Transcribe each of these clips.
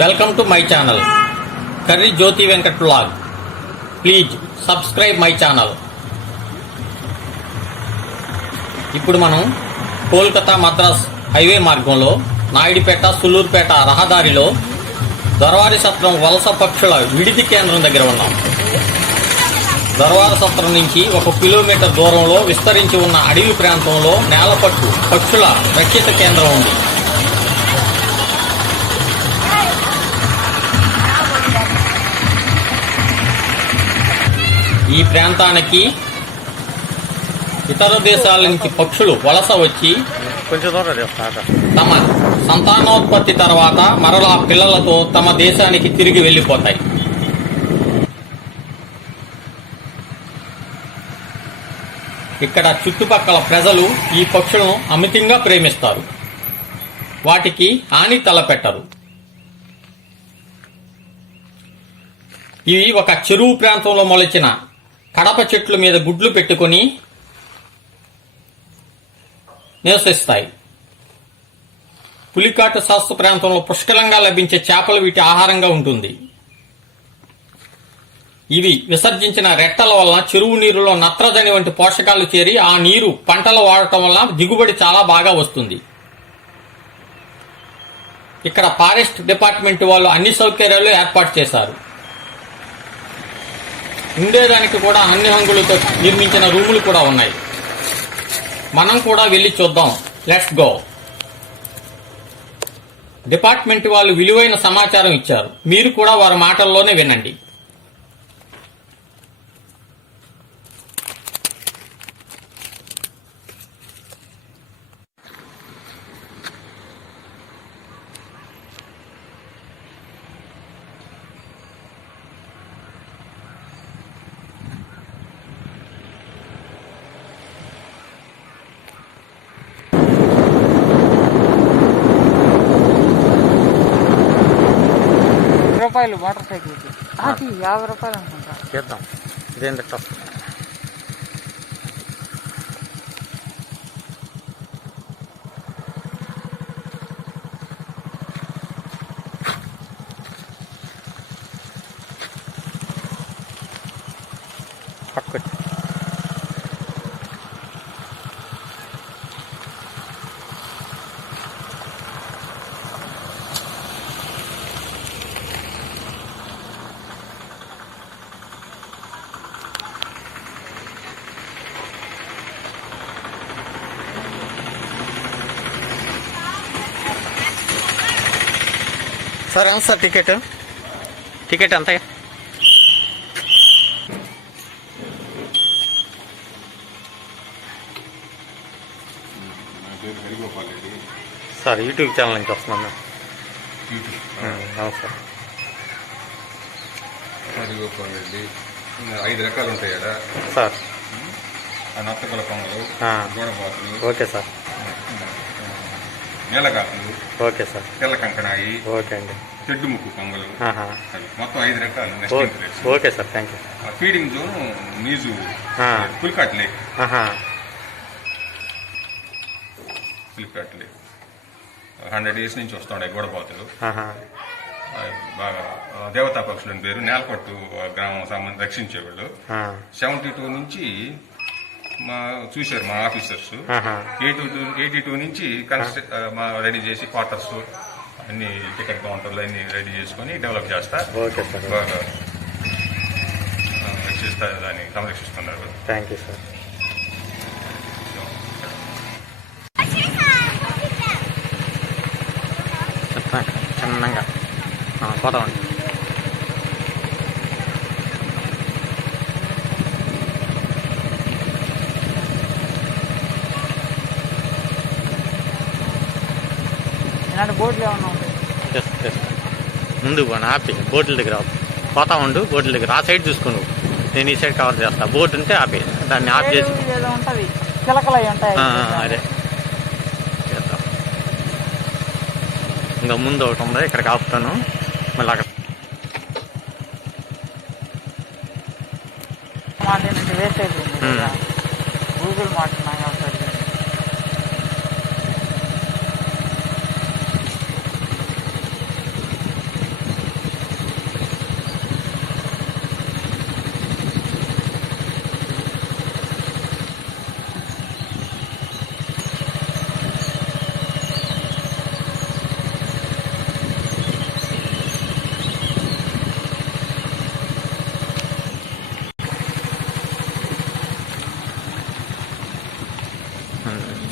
Welcome to my channel, Curry Jyoti Venkat Vlog. Please subscribe my channel. ఇప్పుడు మనం Kolkata Madras highway మార్గంలో నాయుడుపేట సుల్లూరుపేట రహదారిలో దొరవారి సత్రం వలస పక్షుల విడిది కేంద్రం దగ్గర ఉన్నాం. దొరవారి సత్రం నుంచి 1 కిలోమీటర్ దూరంలో విస్తరించి ఉన్న అడవి ప్రాంతంలో నేలపట్టు పక్షుల రక్షిత కేంద్రం ఉంది. ఈ ప్రాంతానికి ఇతర దేశాల నుంచి పక్షులు వలస వచ్చి తమ సంతానోత్పత్తి తర్వాత మరలా పిల్లలతో తమ దేశానికి తిరిగి వెళ్లిపోతాయి. ఇక్కడ చుట్టుపక్కల ప్రజలు ఈ పక్షులను అమితంగా ప్రేమిస్తారు. వాటికి హాని తలపెట్టరు. ఇవి ఒక చెరువు ప్రాంతంలో మొలిచిన కడప చెట్ల మీద గుడ్లు పెట్టుకుని నివసిస్తాయి. పులికాటు శాస్త్ర ప్రాంతంలో పుష్కలంగా లభించే చేపలు వీటి ఆహారంగా ఉంటుంది. ఇవి విసర్జించిన రెట్టల వలన చెరువు నీరులో నత్రజని వంటి పోషకాలు చేరి ఆ నీరు పంటలు వాడటం వలన దిగుబడి చాలా బాగా వస్తుంది. ఇక్కడ ఫారెస్ట్ డిపార్ట్మెంట్ వాళ్ళు అన్ని సౌకర్యాలు ఏర్పాటు చేశారు. ఉండేదానికి కూడా అన్ని హంగులతో నిర్మించిన రూములు కూడా ఉన్నాయి. మనం కూడా వెళ్ళి చూద్దాం. Let's go. డిపార్ట్మెంట్ వాళ్ళు విలువైన సమాచారం ఇచ్చారు. మీరు కూడా వారి మాటల్లోనే వినండి. రూపాయలు మోటార్ సైకిల్ 50 రూపాయలు అనుకుంటా. చేద్దాం. ఇదేంత టఫ్. పక్కటి సార్ ఎంత సార్ టికెట్ ఎంత సార్ యూట్యూబ్ ఛానల్ నుంచి వస్తున్నాను. అవును సార్. హరిగోపాల్ రెడ్డి 5 రకాలు ఉంటాయి కదా సార్. నత్తకొల పొంగలు, గోడబాతులు, ఓకే సార్. నీలగాతులు, ఓకే సార్. తెల్ల కంకణాయి, ఓకే అండి. చెడ్డు ముక్కు పొంగలు, మొత్తం 5 రకాలు. Okay sir, thank you. Feeding zone నీజు Pulicat lake. Pulicat lake 100 years నుంచి వస్తూ ఉండే గోడబాతులు. బాగా దేవతా పక్షులు అని పేరు. నేలపట్టు గ్రామం సంబంధించి రక్షించేవాళ్ళు. 72 నుంచి చూశారు మా ఆఫీసర్స్. 82 నుంచి మా రెడీ చేసి క్వార్టర్స్ అన్ని టికెట్ కౌంటర్లు అన్ని రెడీ చేసుకుని డెవలప్ చేస్తా. బాగా దాన్ని సంరక్షిస్తున్నారు. Thank you sir. చిన్నగా పోతామండి. ఇలాంటి బోట్లు ఏమన్నా ఉంటాయి? ముందుకు పోను ఆపి బోట్ల దగ్గర పోతా ఉండు. బోట్ల దగ్గర ఆ సైడ్ చూసుకో నువ్వు. నేను ఈ సైడ్ కవర్ చేస్తా. బోట్ ఉంటే ఆపి దాన్ని ఆఫ్ చేసి ఉంటుంది. చిలకలు అవి ఉంటాయి. అదే చేద్దాం. ఇంకా ముందు ఒకటి ఉంది, ఇక్కడికి ఆపుతాను. మళ్ళీ అక్కడ మాట వేస్ట్ అయిపోయింది. గూగుల్ మాట్లాడినా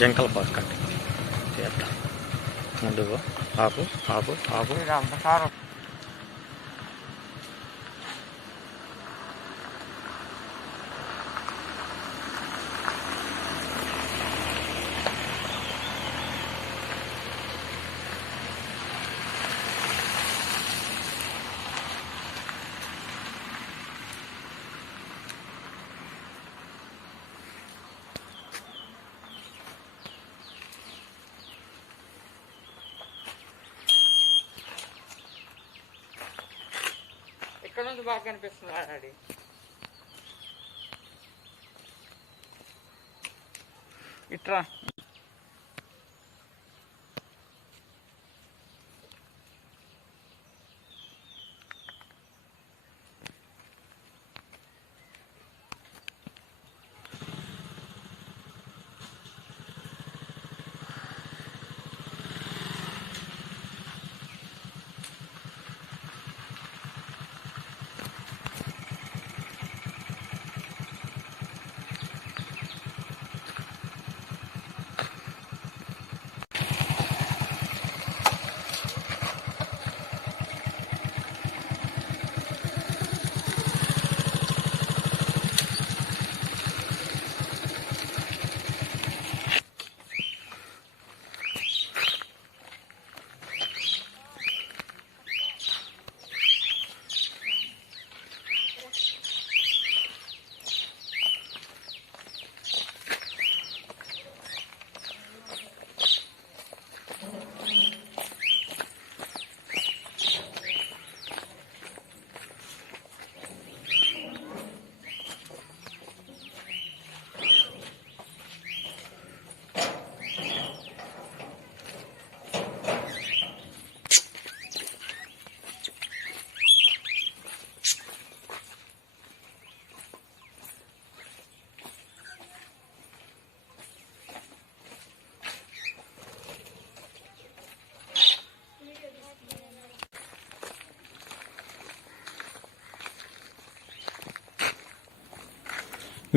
జంకల పక్కన చేద్దాం. ముందుగా ఆపు ఆపు ఆపు. కారు ఇక్కడ నుంచి బాగా కనిపిస్తుంది డాడీ. ఇట్రా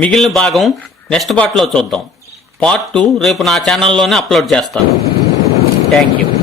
మిగిలిన భాగం నెక్స్ట్ పార్ట్లో చూద్దాం. పార్ట్ 2 రేపు నా ఛానల్లోనే అప్లోడ్ చేస్తాను. Thank you.